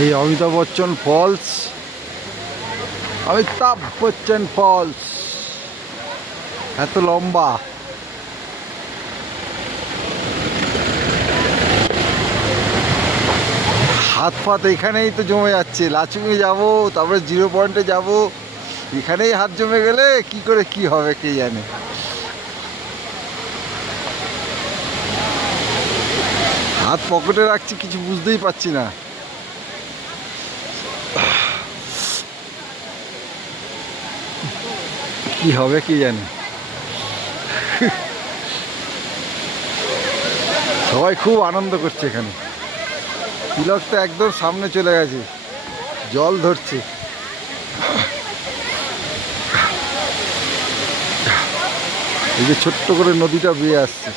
এই Amitabh Bachchan false, Amitabh Bachchan false এত লম্বা। হাত ফাত এখানেই তো জমে যাচ্ছে। লাচুঙে যাব, তারপরে জিরো পয়েন্টে যাব, এখানেই হাত জমে গেলে কি করে কি হবে কে জানে। হাত পকেটে রাখছি, কিছু বুঝতেই পারছি না। কি হবে কি জানি। সবাই খুব আনন্দ করছে এখানে। তিলক তো একদম সামনে চলে গেছে, জল ধরছে। এই যে ছোট্ট করে নদীটা বেয়ে আসছে।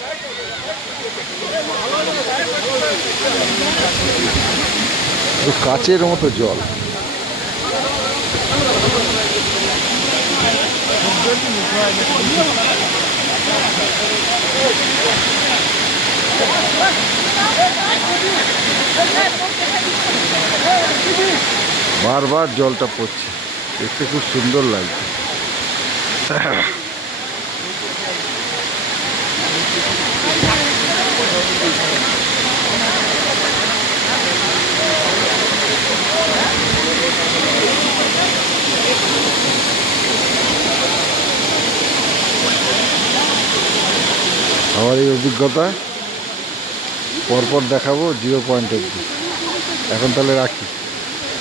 কাচের মতো জল। বারবার জলটা পড়ছে, দেখতে খুব সুন্দর লাগছে। আমার এই অভিজ্ঞতা পরপর দেখাবো জিরো পয়েন্ট অবধি। এখন তাহলে রাখি।